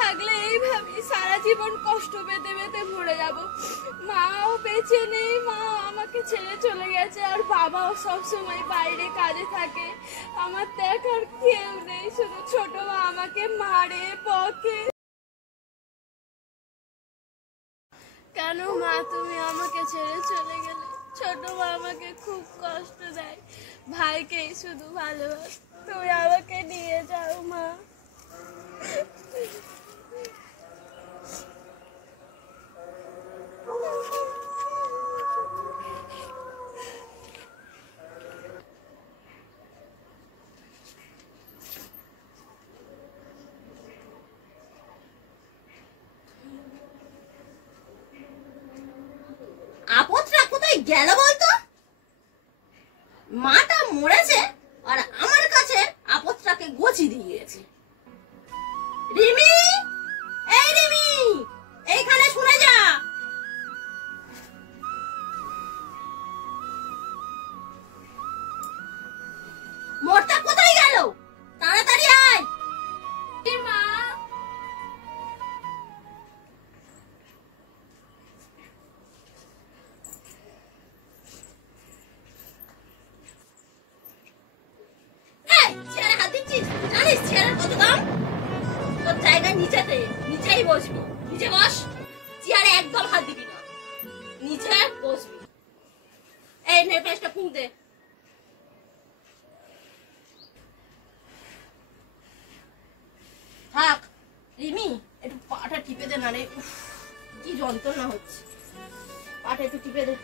থাকলে এইভাবেই সারা জীবন কষ্ট পেতে পেতে ভরে যাব। মাও বেঁচে নেই, মা আমাকে ছেড়ে চলে গেছে, আর বাবাও সবসময় বাইরে কাজে থাকে। আমার দেখার কেউ নেই, শুধু ছোট মা আমাকে মারে বকে। কেন মা তুমি আমাকে ছেড়ে চলে গেলে? ছোট মা আমাকে খুব কষ্ট দেয়, ভাইকেই শুধু ভালোবাসে। তুমি আমাকে নিয়ে যাও মা। আপদটা কোথায় গেল বলতো? মাটা মরেছে আর আমার কাছে আপদটাকে গোছি দিয়েছে। রিমি, এই রিমি, এইখানে শুনে যা। মোরটা কোথায় গেল? তাড়াতাড়ি আয়। মা চেয়ারে হাত দিচ্ছিস? জানিস চেয়ারের কত দাম? তোর জায়গায় নিচেই বসবি। নিচে বস, চেয়ারে একদম হাত দিবি না, নিচে বসবি। এই নে পেস্টটা ফুঁক দে। থাক রিমি, একটু পাটা টিপে দে না রে, কি যন্ত্রণা হচ্ছে। পাটা একটু টিপে দে।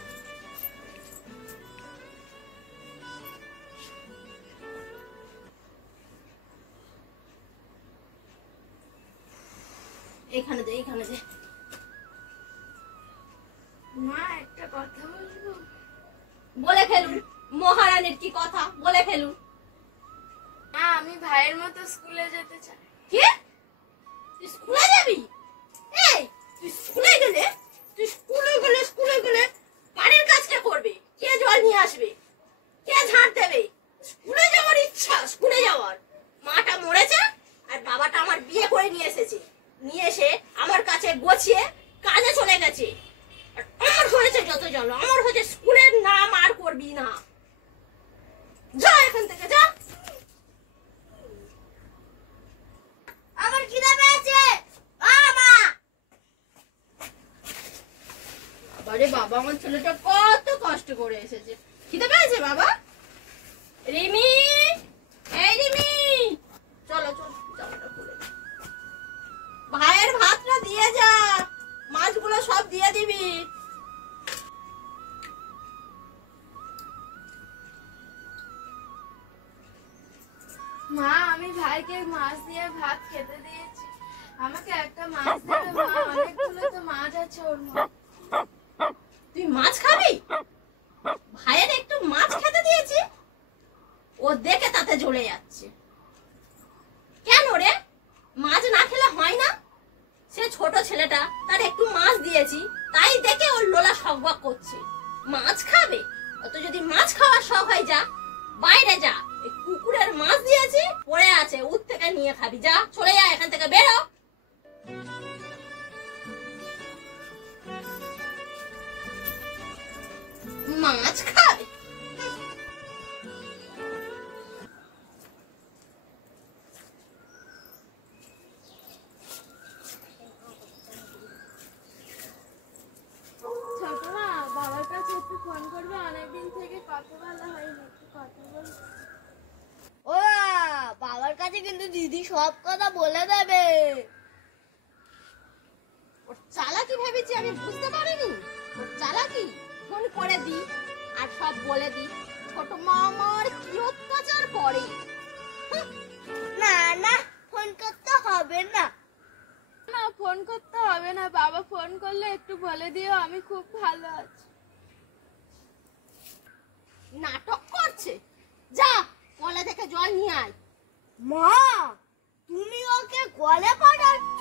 এইখানে দে, এইখানে দে। মা একটা কথা বলবো? বলে ফেলুন, মহারানীর কি কথা, বলে ফেলুন। আমি ভাইয়ের মতো স্কুলে যেতে চাই। কি? তুই স্কুলে যাবি? এই তুই স্কুলে গেলে বাড়ির কাজ কে করবে? কে জল নিয়ে আসবে? কে ঝাঁট দেবে? স্কুলে যাওয়ার ইচ্ছা, স্কুলে যাওয়ার। মাটা মরেছে আর বাবাটা আমার বিয়ে করে নিয়ে এসেছে, নিয়ে এসে আমার কাছে গোছিয়ে কাজে চলে গেছে। আর আমার হয়েছে যত জল, আমার হয়েছে স্কুলের নাম আর করবি না। যা এখান থেকে, যা। আমার খিদে পেয়েছে, বাবা। আরে বাবা, আমার ছেলেটা কত কষ্ট করে এসেছে, খিদে পেয়েছে বাবা। রিমি, এই রিমি, চলো চলো, জামাটা খুলে দে। ভাইয়ের ভাতটা দিয়ে যা, মাছগুলো সব দিয়ে দিবি। মা আমি ভাইকে মাছ দিয়ে ভাত খেতে দিয়েছি, আমাকে একটা মাছ দেবে মা? অনেকগুলো তো মাছ আছে ওর মধ্যে। তুই মাছ খাবি? ভাইয়ের একটু মাছ খেতে দিয়েছি, ও দেখে তাতে জ্বলে যাচ্ছে। কেন রে, মাছ না খেলে হয় না? সে ছোট ছেলেটা, তার একটু মাছ দিয়েছি, তাই দেখে ওর লোলা শকবক করছে। মাছ খাবে? অত যদি মাছ খাওয়ার শখ হয়, যা বাইরে যা, এই কুকুরের মাছ দিয়েছি পড়ে আছে, উঠ থেকে নিয়ে খাবি। যা, চলে যা এখান থেকে, বেরো। মাছ খাবে? ছোট মা বাবার কাছে একটু ফোন করবে, অনেকদিন থেকে কথা বলা হয়নি, একটু কথা বলবো। ও বাবার কাছে কিন্তু দিদি সব কথা বলে দেবে। ওর চালাকি ভেবেছি আমি বুঝতে পারিনি। ওর চালাকি, ফোন করে দি আর সব বলে দি। ছোট মা আমার কি অত্যাচার করে। না না, ফোন করতে হবে না। না ফোন করতে হবে না, বাবা ফোন করলে একটু বলে দিও আমি খুব ভালো আছি। নাটক করছে, যা কলে থেকে জল নিয়ে আয়। মা তুমি ওকে কলে পাঠাচ্ছ?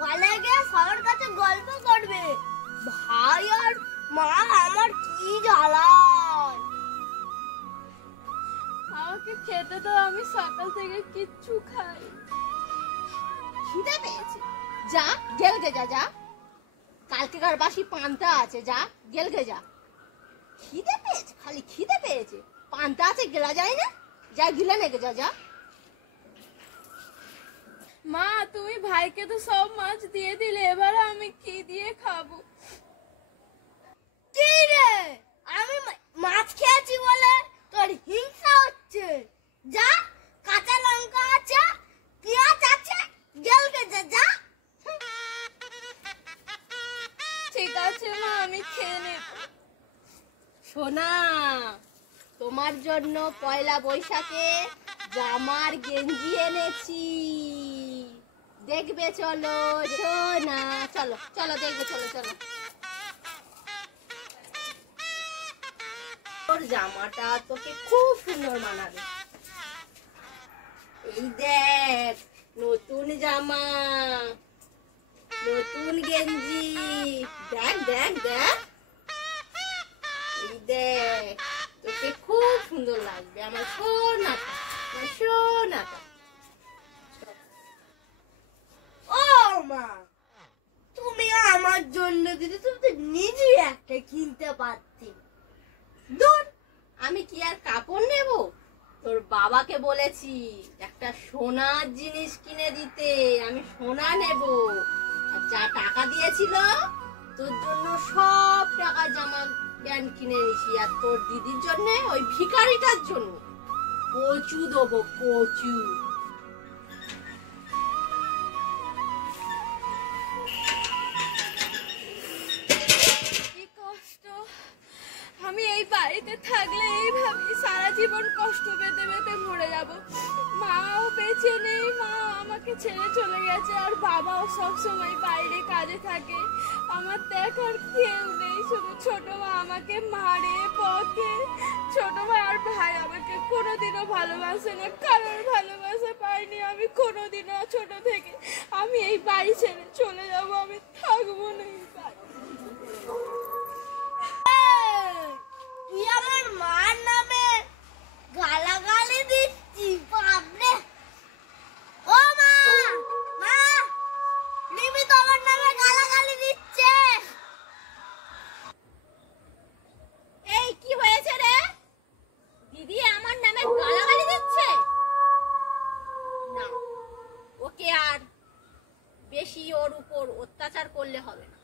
কলে গিয়ে সবার কাছে গল্প করবে। ভাই আর মা আমার কি জ্বালায়। আমাকে খেতে তো আমি সকাল থেকে কিচ্ছু খাই। খিদে পেয়েছে। যা গেলগে যা, যা কালকেকার বাসি পান্তা আছে, যা গেলগে যা। খিদে পেয়েছে, খালি খিদে পেয়েছে, পান্তা আছে গেলা যায় না, যা গিলে নেগে যা, যা। মা তুমি ভাইকে তো সব মাছ দিয়ে দিলে, এবার আমি কি দিয়ে খাবো? কি রে, আমি মাছ খেয়েছি বলে তোর হিংসা হচ্ছে? যা, কাঁচা লঙ্কা আছে, পেঁয়াজ আছে, গেলগে যা, যা। ঠিক আছে মা, আমি খেয়ে নেব। সোনা, তোমার জন্য পয়লা বৈশাখে জামার গেঞ্জি এনেছি, দেখবে চলো। সোনা চলো চলো দেখবে, চলো চলো। তোর জামাটা তোকে খুব সুন্দর মানাবে। এই দেখ নতুন জামা, নতুন গেঞ্জি, দেখ দেখ দেখ, এই দেখ তোকে খুব সুন্দর লাগবে আমার সোনাটা, আমার সোনাটা। ও মা, তুমি আমার জন্য দিদি, তুমি তো নিজেই একটা কিনতে পারতে। দূর, আমি কি আর কাপড় নেব? তোর বাবাকে বলেছি একটা সোনার জিনিস কিনে দিতে, আমি সোনা নেব। আর যা টাকা দিয়েছিল তোর জন্য সব টাকা জামা প্যান্ট কিনে নিছি, আর তোর দিদির জন্য ওই ভিখারিটার জন্য কচু দেবো, কচু। কি কষ্ট, আমি এই বাড়িতে থাকলে এইভাবে সারা জীবন কষ্ট পেতে পেতে মরে যাব। মাও বেঁচে নেই, মা আমাকে ছেড়ে চলে গেছে, আর বাবাও সব সময় বাইরে কাজে থাকে। আমার দেখার কেউ নেই, শুধু ছোট মা আমাকে মারে বকে। ছোট মা আর ভাই আমাকে কোনোদিনও ভালোবাসে না, কারোর ভালোবাসা পাইনি আমি কোনোদিনও ছোট থেকে। আমি এই বাড়ি ছেড়ে চলে যাব, আমি থাকবো না এই বাড়ি। তুই আমার মার নামে গালাগালি দিচ্ছি, বাপরে। ও মা, মা, রিমি তো আমার নামে গালাগালি দিচ্ছে। এই কি হয়েছে রে? দিদি আমার নামে গালাগালি দিচ্ছে? না, ওকে আর বেশি ওর উপর অত্যাচার করলে হবে না,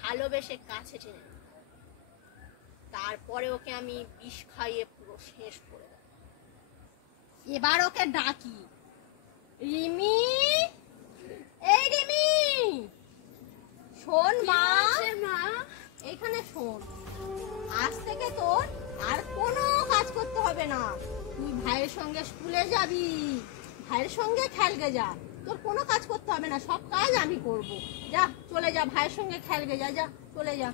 ভালোবেসে কাছে টেনে নেব। তারপরে ওকে আমি বিষ খাইয়ে পুরো শেষ করে দেব। এবার ওকে ডাকি, রিমি, এই রিমি, শোন মা, মা এইখানে শোন, আজ থেকে তোর আর কোনো কাজ করতে হবে না। তুই ভাইয়ের সঙ্গে স্কুলে যাবি, ভাইয়ের সঙ্গে খেলগে যা, তোর কোনো কাজ করতে হবে না, সব কাজ আমি করব। যা চলে যা, ভাইয়ের সঙ্গে খেলগে যা, যা চলে যা।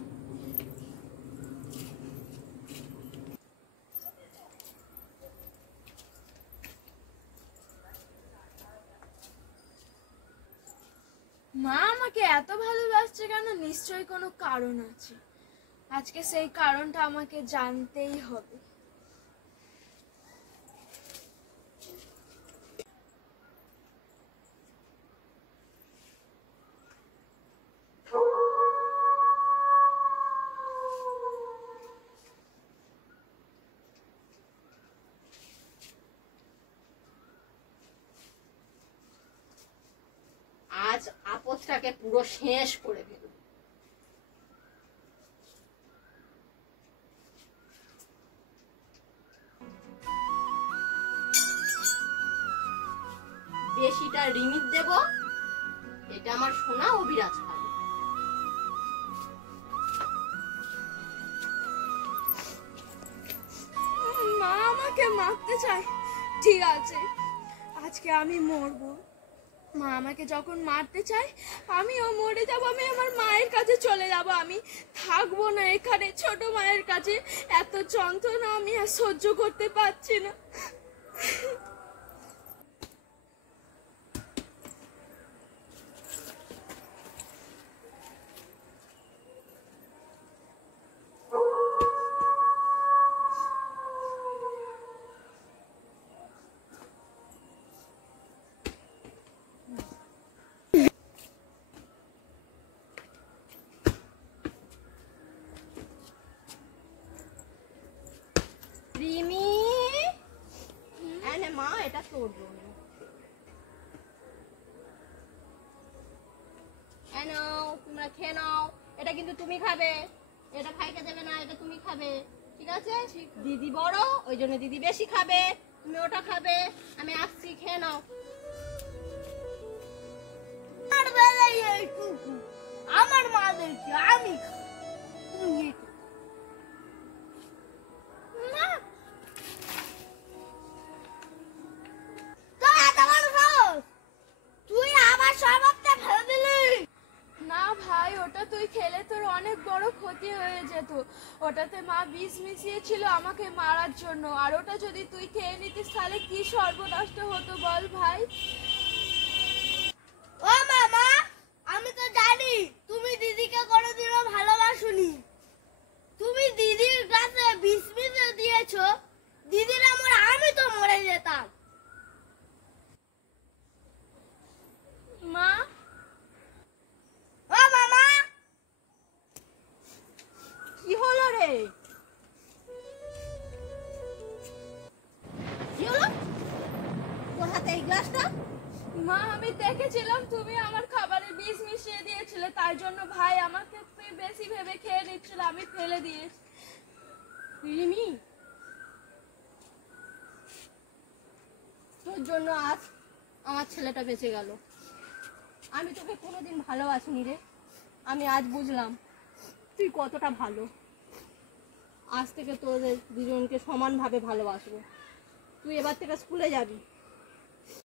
মা আমাকে এত ভালোবাসছে কেন? নিশ্চয়ই কোনো কারণ আছে। আজকে সেই কারণটা আমাকে জানতেই হবে। আজ আপদটাকে পুরো শেষ করে ফেলব। বেশিটা রিমিট দেব, এটা আমার সোনা অবিরাজ খাবে। মা আমাকে মারতে চায়, ঠিক আছে আজকে আমি মরবো। মা আমাকে যখন মারতে চায় আমিও মরে যাব, আমি আমার মায়ের কাছে চলে যাব। আমি থাকবো না এখানে, ছোট মায়ের কাছে। এত যন্ত্রণা আমি আর সহ্য করতে পারছি না। রিমি, এনে মা, এটা তোর জন্য। এই নাও, তোমরা খেয়ে নাও। এটা কিন্তু তুমি খাবে, এটা ভাইকে দেবে না, এটা তুমি খাবে, ঠিক আছে? দিদি বড়, ওই জন্য দিদি বেশি খাবে, তুমি ওটা খাবে। আমি আসছি, খেয়ে নাও। আমার বেলায় এইটুকু, আমার মা দেখছি আমি খাই, তুমি এটা। মা, তোর এত বড় সাহস, তুই আমার শরবতটা ফেলে দিলি। না ভাই, ওটা তুই খেলে তোর অনেক বড় ক্ষতি হয়ে যেত। ওটাতে মা বিষ মিশিয়েছিল আমাকে মারার জন্য, আর ওটা যদি তুই খেয়ে নিতিস তাহলে কি সর্বনষ্ট হতো বল ভাই। ও মামা, আমি তো জানি তুমি দিদিকে কোনোদিনও ভালোবাসোনি। তুমি দিদির কাছে বিষ মিশিয়ে দিয়েছো, দিদির আমার আমি তো মরে যেতাম। মা, ও মামা, কি হলো রে? কি হলো তোর হাতে এই গ্লাসটা? মা আমি দেখেছিলাম তুমি আমার খাবারে বিষ মিশিয়ে দিয়েছিলে, তাই জন্য ভাই আমাকে বেশি ভেবে খেয়ে নিচ্ছিল, আমি ফেলে দিয়েছি। রিমি, তোর জন্য আজ আমার ছেলেটা বেঁচে গেল। আমি তোকে কোনোদিন ভালোবাসিনি রে, আমি আজ বুঝলাম তুই কতটা ভালো। আজ থেকে তোদের দুজনকে সমানভাবে ভালোবাসবো। তুই এবার থেকে স্কুলে যাবি।